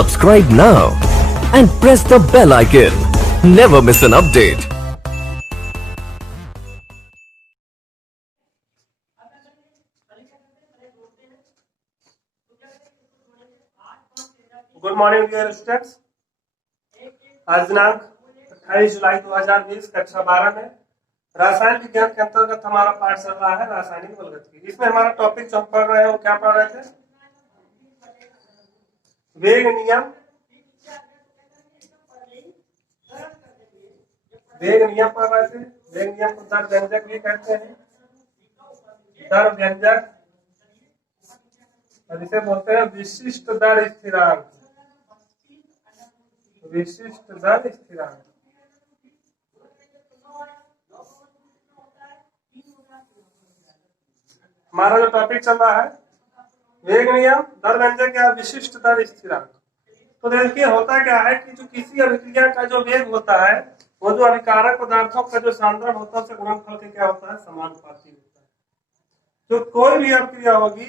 Subscribe now and press the bell icon. Never miss an update. Good morning dear students. आज दिनांक 28 जुलाई 2020 कक्षा 12 में रासायनिक विज्ञान के अंतर्गत हमारा पाठ चल रहा है रासायनिक बलगतिकी। इसमें हमारा टॉपिक जो हम पढ़ रहे हैं वो क्या पढ़ रहे थे? वेग नियम। वेग नियम पढ़ रहे थे। वेग नियम को दर व्यंजक भी कहते हैं। दर व्यंजक और इसे बोलते हैं विशिष्ट दर स्थिरांक। विशिष्ट दर स्थिरांक। हमारा जो टॉपिक चल रहा है वेग नियम, दर व्यंजक या विशिष्ट दर स्थिरांक। तो देखिए होता क्या है कि जो किसी अभिक्रिया का जो वेग होता है वो जो अभिकारक पदार्थों का जो सांद्रण होता है उससे गुणनफल के क्या होता है? समानुपाती होता है। जो कोई भी अभिक्रिया होगी,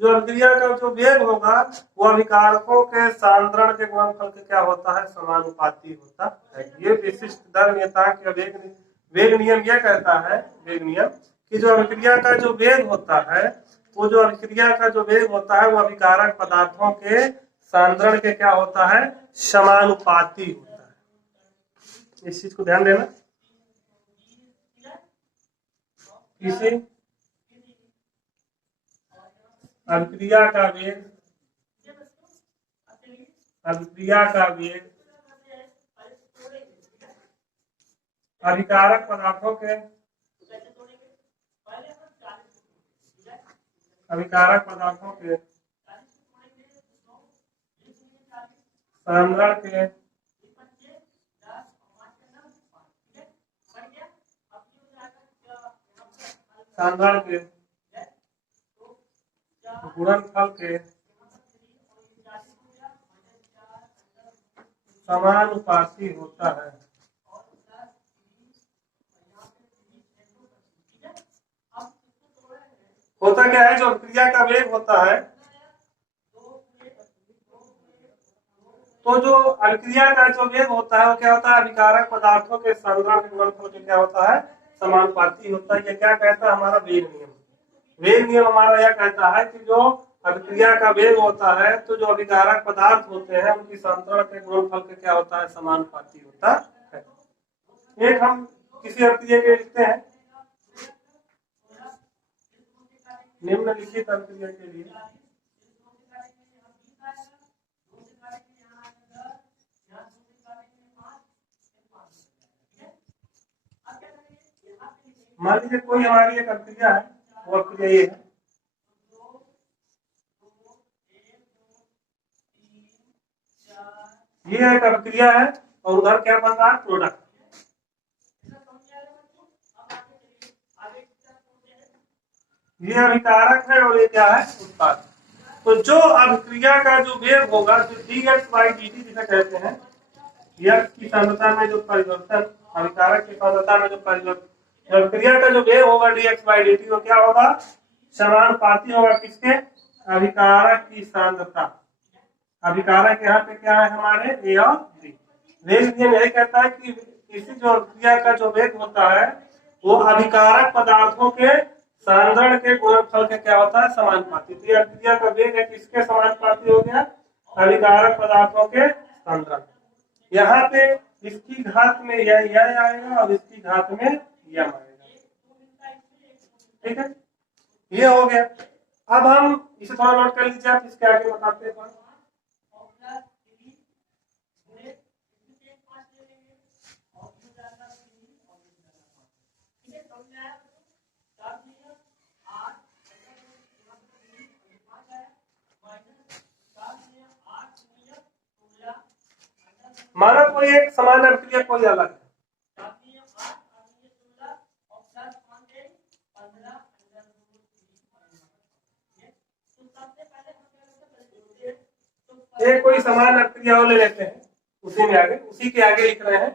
जो अभिक्रिया का जो वेग होगा वो अभिकारकों के सांद्रण के गुणनफल के क्या होता है? समानुपाती होता है। ये विशिष्ट दर नियतांक या वेग नियम यह कहता है, वेग नियम, कि जो अभिक्रिया का जो वेग होता है वो जो अभिक्रिया का जो वेग होता है वो अभिकारक पदार्थों के सांद्रण के क्या होता है? समानुपाती होता है। इस चीज को ध्यान देना। किसी अभिक्रिया का वेग, अभिक्रिया का वेग अभिकारक पदार्थों के, अभिकारक पदार्थों के सांद्रण के सांद्रण के गुणनफल के समानुपाती होता है। होता क्या है, जो अभिक्रिया का वेग होता है तो जो अभिक्रिया का जो वेग होता है वो क्या होता है? अभिकारक पदार्थों के सांद्रण के गुणनफल के क्या होता है? समानुपाती होता है। ये क्या कहता है? हमारा वेग नियम। वेग नियम हमारा यह कहता है कि जो अभिक्रिया का वेग होता है तो जो अभिकारक पदार्थ होते हैं उनकी सांद्रण के गुणनफल के क्या होता है? समानुपाती होता है। एक हम किसी अभिक्रिया के लिखते हैं निम्नलिखित अभिक्रिया के लिए मान लीजिए कोई हमारी एक अभिक्रिया है, वो अभिक्रिया ये है, ये एक अभिक्रिया है और उधर क्या बन रहा है? प्रोडक्ट। ये अभिकारक है और ये क्या है? उत्पाद। तो जो अभिक्रिया का जो वेग होगा, जो dx/dt जिसे कहते हैं, x की सांद्रता में जो परिवर्तन, अभिकारक की सांद्रता में जो परिवर्तन, अभिक्रिया का जो वेग होगा dx/dt वो क्या होगा? समानुपाती होगा किसके? अभिकारक की सांद्रता। अभिकारक यहाँ पे क्या है हमारे? A और B। वेग नियम यही कहता है कि किसी जो अभिक्रिया का जो वेग होता है वो अभिकारक पदार्थों के सांद्रण के गुणनफल के क्या होता है? समानुपाती। तो अभिक्रिया का वेग है किसके समानुपाती हो गया? अभिकारक पदार्थों के सांद्रण। यहाँ पे इसकी घात में यह आएगा और इसकी घात में यह आएगा। ठीक है, ये हो गया। अब हम इसे थोड़ा नोट कर लीजिए, आप इसके आगे बताते हैं। माना कोई एक समान अभिक्रिया कोई अलग है, एक कोई समान अभिक्रिया ले लेते हैं, उसी में आगे, उसी के आगे लिख रहे हैं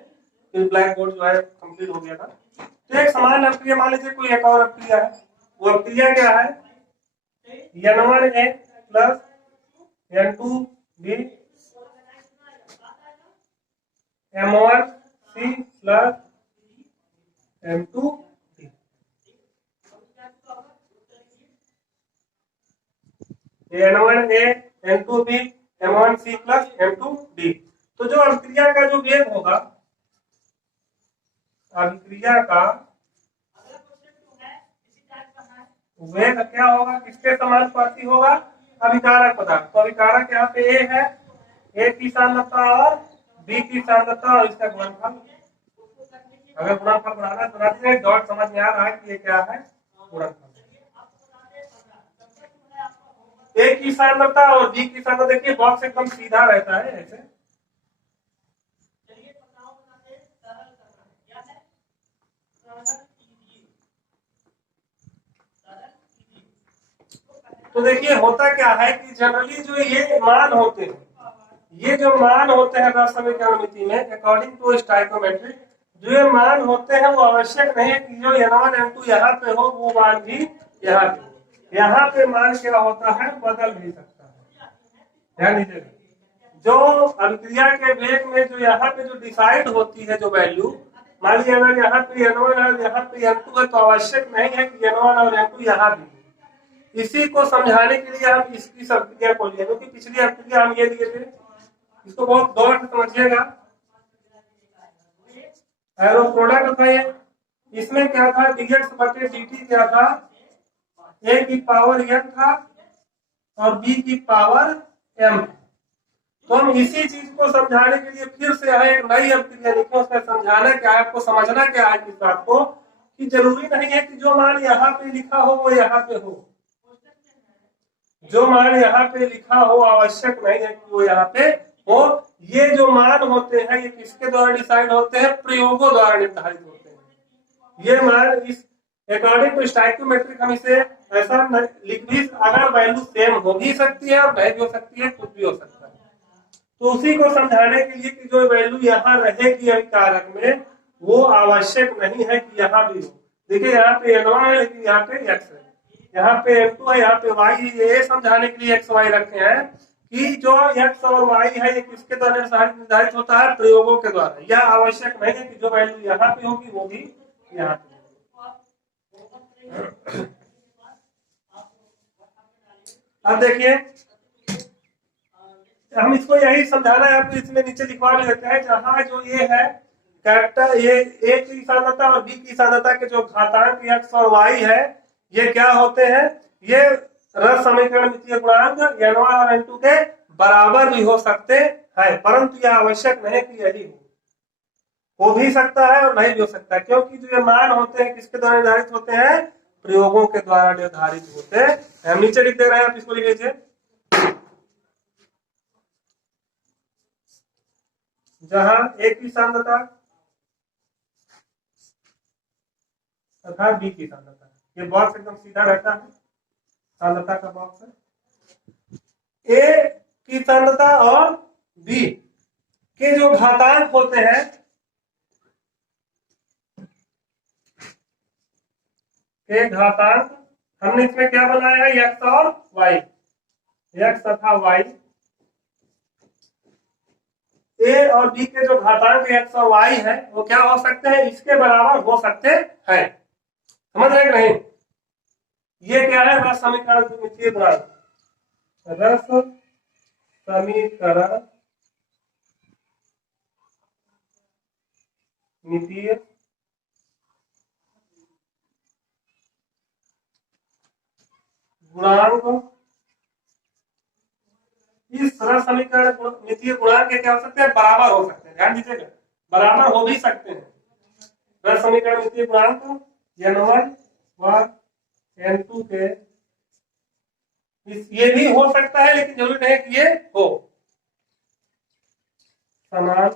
कि ब्लैक बोर्ड जो है कंप्लीट हो गया था। तो एक समान अभिक्रिया मान लीजिए कोई एक और अभिक्रिया है, वो अभिक्रिया क्या है? N1A plus N2B M1C plus M2D। N1A N2B M1C plus M2D। तो जो अभिक्रिया का जो वेग होगा, अभिक्रिया का वेग क्या होगा, किसके समानुपाती होगा, अभिकारक पदार्थ। तो अभिकारक यहाँ पे ए है, ए की सांद्रता और बी की सांद्रता और इसका गुणनफल। अगर गुणनफल बनाना है बना दीजिए, डॉट समझ में आ रहा है कि ये क्या है, गुणनफल। ए की सांद्रता और बी की सांद्रता, देखिए बॉक्स एकदम सीधा रहता है ऐसे। तो देखिए होता क्या है कि जनरली जो ये मान होते हैं, ये जो मान होते हैं रस समीकरण मिति में अकॉर्डिंग टू स्टाइकोमेट्री, जो ये मान होते हैं वो आवश्यक नहीं है कि जो N1 N2 यहाँ पे हो वो मान भी यहाँ पे हो। यहाँ पे मान क्या होता है, बदल भी सकता है। ध्यान दीजिएगा, जो अभिक्रिया के वेग में जो यहाँ पे जो डिसाइड होती है जो वैल्यू, मान लीजिए अगर यहाँ पे N1 है यहाँ पे N2 है, तो आवश्यक नहीं है कि N1 और N2 यहाँ भी। इसी को समझाने के लिए हम इसकी अभिक्रिया को लिए, क्योंकि पिछली अभिक्रिया हम ये दिए थे, इसको बहुत गौर से समझिएगा। एरो प्रोडक्ट था ये, इसमें क्या था, dx बटे dt क्या था, a की पावर m था और b की पावर m। तो हम इसी चीज को समझाने के लिए फिर से एक नई अभिक्रिया लिखे, उसमें समझाना क्या है, आपको समझना क्या है इस बात को, कि जरूरी नहीं है कि जो मान यहाँ पे लिखा हो वो यहाँ पे हो। जो मान यहाँ पे लिखा हो आवश्यक नहीं है कि वो यहाँ पे हो। ये जो मान होते हैं ये किसके द्वारा डिसाइड होते हैं, प्रयोगों द्वारा निर्धारित होते हैं। ये मान इस अकॉर्डिंग टू स्टाइकोमेट्रिक हम इसे ऐसा लिख भी, अगर वैल्यू सेम हो भी सकती है और नहीं भी हो सकती है, कुछ भी हो सकता है। तो उसी को समझाने के लिए कि जो वैल्यू यहाँ रहेगी अभिकारक में वो आवश्यक नहीं है कि यहाँ भी हो। देखिए यहाँ पे N1 है लेकिन यहाँ पे X है, यहाँ पे N2 है, यहाँ पे Y है। ये समझाने के लिए X Y रखे हैं कि जो X और Y है ये किसके द्वारा निर्धारित होता है, प्रयोगों के द्वारा। यह आवश्यक नहीं है कि जो वैल्यू यहाँ पे होगी वो भी यहाँ पे। अब देखिए हम इसको यही समझाना है आपको, इसमें नीचे लिखवा भी देते हैं, जहां जो ये है कैरेक्टर, ये ए की सांद्रता और बी की सांद्रता के जो घातांक x और y है ये क्या होते हैं, ये रस समीकरण मितीय गुणांक N1 और N2 के बराबर भी हो सकते हैं, परंतु यह आवश्यक नहीं कि यही हो भी सकता है और नहीं भी हो सकता, क्योंकि जो ये मान होते हैं किसके द्वारा निर्धारित होते हैं, प्रयोगों के द्वारा निर्धारित होते हैं। हम नीचे लिख दे रहे हैं, आप इसको लिख लीजिए। जहां ए की सांद्रता तथा बी की सांद्रता, ये बॉक्स एकदम सीधा रहता है, सांद्रता का बॉक्स है। ए की सांद्रता और बी के जो घातांक होते हैं, के घातांक हमने इसमें क्या बनाया है, x और y, x तथा y, ए और बी के जो घातांक x और y है वो क्या हो सकते हैं, इसके बराबर हो सकते हैं। समझ रहे कि नहीं, ये क्या है, रस समीकरण मितीय गुणांक, रस समीकरण मितीय गुणांक। इस रस समीकरण मितीय गुणांक के क्या हो सकते हैं, बराबर हो सकते हैं। ध्यान दीजिएगा, बराबर हो भी सकते हैं। रस समीकरण मितीय गुणांक N1 व N2 के ये भी हो सकता है, लेकिन जरूरी नहीं है कि ये हो, समान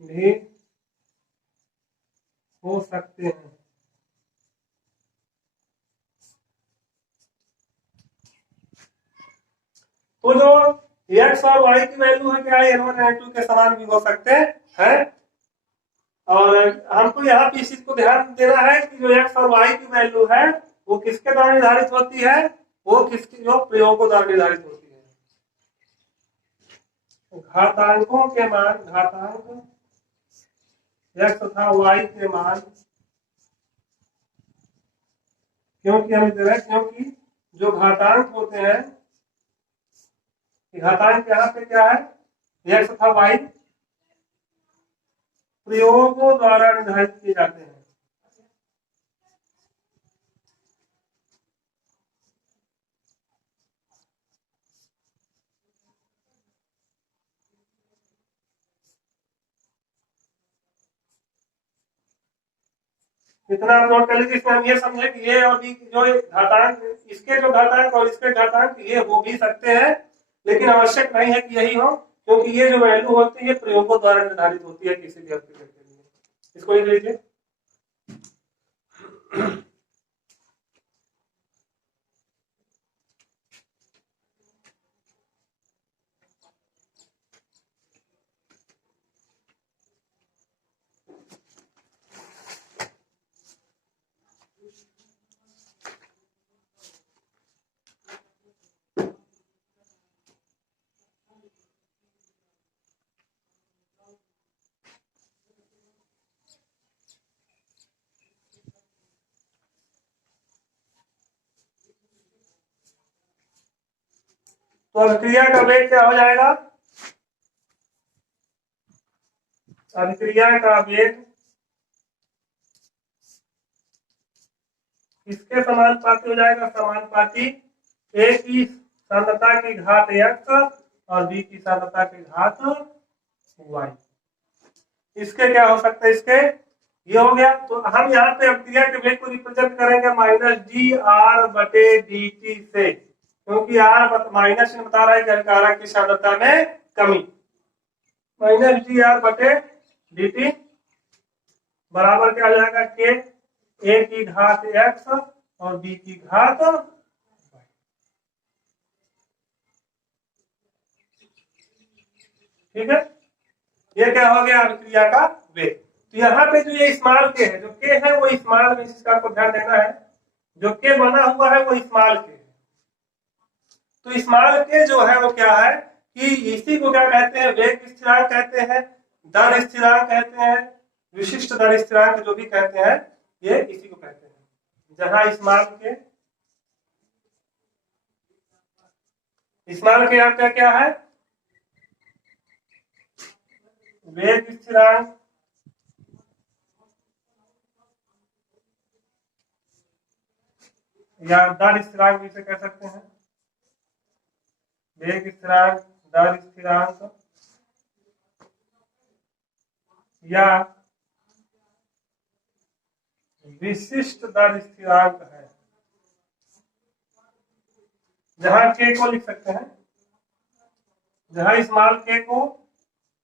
भी हो सकते हैं। तो जो x और y की वैल्यू है क्या है, N1 N2 के समान भी हो सकते हैं। और हमको यहाँ पे इस चीज को ध्यान देना है कि जो x और y की वैल्यू है वो किसके द्वारा निर्धारित होती है, वो किसके जो प्रयोगों द्वारा निर्धारित होती है। घातांकों के मान, घातांक x तथा y के मान, क्योंकि हमें दे रहा है, क्योंकि जो घातांक होते हैं, घातांक यहाँ पे क्या है, x तथा y प्रयोगों द्वारा निर्धारित किए जाते हैं। इतना आप नोट कर लीजिए। इसमें हम ये समझे कि ये और बी जो घातांक, इसके जो घातांक और इसके घातांक ये हो भी सकते हैं, लेकिन आवश्यक नहीं है कि यही हो, क्योंकि ये जो वैल्यू होती है प्रयोगों द्वारा निर्धारित होती है किसी भी अभिक्रिया के लिए। इसको लिख लीजिए। तो अभिक्रिया का वेग क्या हो जाएगा, अभिक्रिया का वेग किसके समानुपाती हो जाएगा, समानुपाती ए की सांद्रता की घात x और बी की सांद्रता की घात y। इसके क्या हो सकता है, इसके ये हो गया। तो हम यहाँ पे अभिक्रिया के वेग को रिप्रेजेंट करेंगे माइनस डी आर बटे डी टी से, क्योंकि आर माइनस में बता रहा है कि अभिकारक की सांद्रता में कमी। माइनस डी आर बटे डी टी बराबर क्या हो जाएगा, के ए की घात एक्स और बी की घात y। ठीक है, ये क्या हो गया, अभिक्रिया का वेग। तो यहाँ पे जो ये स्मॉल के है, जो के है वो स्मॉल में, इसका आपको ध्यान देना है, जो के बना हुआ है वो स्मॉल के है। तो स्मॉल के जो है वो क्या है कि इसी को क्या कहते हैं, वेग स्थिरांक कहते हैं, दर स्थिरांक कहते हैं, विशिष्ट दर स्थिरांक जो भी कहते हैं, ये इसी को कहते हैं। जहां स्मॉल के आपका क्या है, वेग स्थिरांक या दर स्थिरांक जिसे कह सकते हैं, वेग स्थिरांक, दर स्थिरांक या विशिष्ट दर स्थिरांक है। जहां के को लिख सकते हैं, जहां स्मॉल के को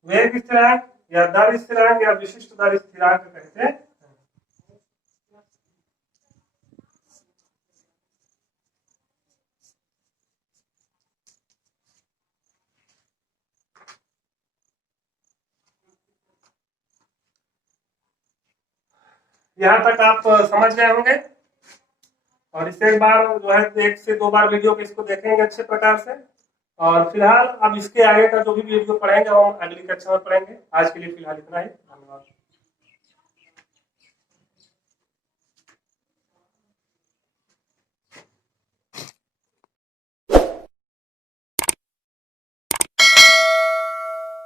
वेग स्थिरांक या दर स्थिरांक या विशिष्ट दर स्थिरांक कहते हैं। यहाँ तक आप समझ गए होंगे, और इसे एक बार जो है 1 से 2 बार वीडियो को इसको देखेंगे अच्छे प्रकार से। और फिलहाल अब इसके आगे का जो भी वीडियो पढ़ेंगे वो हम अगली कक्षा में पढ़ेंगे। आज के लिए फिलहाल इतना ही।